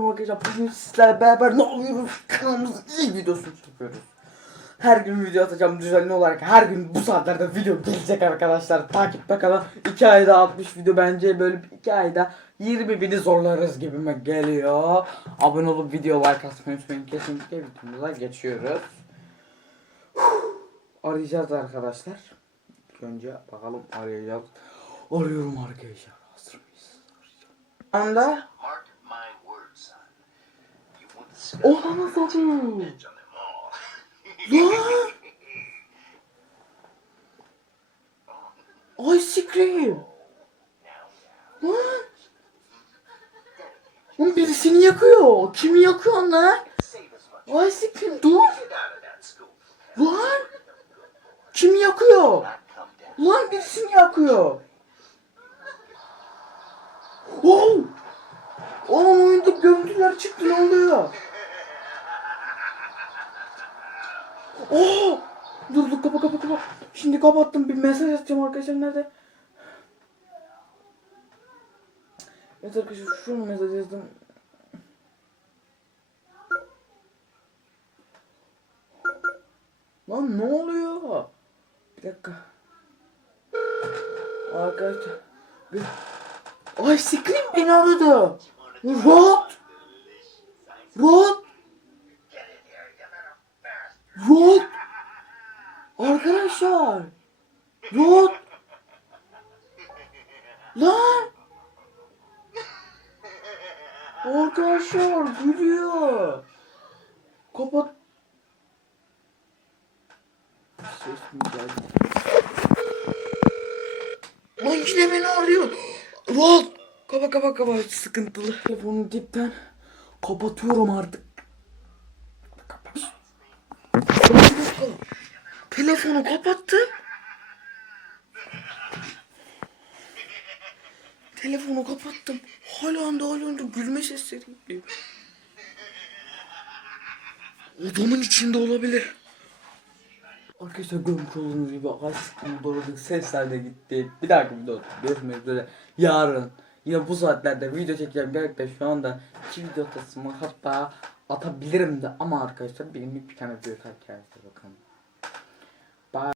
Arkadaşlar bugün sizlerle beraber ne yapıyoruz? Kanalımızın ilk videosunu çekiyoruz. Her gün video atacağım düzenli olarak. Her gün bu saatlerde video gelecek arkadaşlar. Takip bakalım. 2 ayda 60 video bence böyle 2 ayda 20 bini zorlarız gibime geliyor. Abone olup video like atmayı unutmayın. Kesinlikle videomuza geçiyoruz. Arayacağız arkadaşlar. Önce bakalım arayacağız. Arıyorum arkadaşlar. Hazır mıyız? Arayacağım. Anda them all. Lan! Ice cream. Lan! Lan birisini yakıyor. Kimi yakıyor lan? Ice cream dur. Lan! Kimi yakıyor? Lan birisini yakıyor. Oh! Oğlum oyunda görüntüler çıktı ne oluyor? Oh! Dur dur kapa kapa kapa. Şimdi kapattım bir mesaj atacağım arkadaşlar nerede? Evet arkadaşlar şu mesaj yazdım. Lan ne oluyor? Bir dakika. Arkadaşlar. Bir... Ay Scream beni aradı. Rod. Arkadaşlar. Rod. Lan. Arkadaşlar gülüyor. Kapat. Ses mi geldi? Lan yine beni arıyor. Rol. Kapa kapa kapa sıkıntılı. Telefonu dipten kapatıyorum artık. Kapat. Bir dakika. Telefonu kapattım. Telefonu kapattım. Hala anda hala anda gülme sesleri geliyor. Odamın içinde olabilir. Arkadaşlar görmüş olduğunuz gibi aşkım doğru sesler de gitti. Bir dahaki videoda görüşmek üzere. Yarın yine bu saatlerde video çekeceğim. Gerçekten şu anda iki video atasımı hatta atabilirim de ama arkadaşlar benim bir tane video kendinize bakın.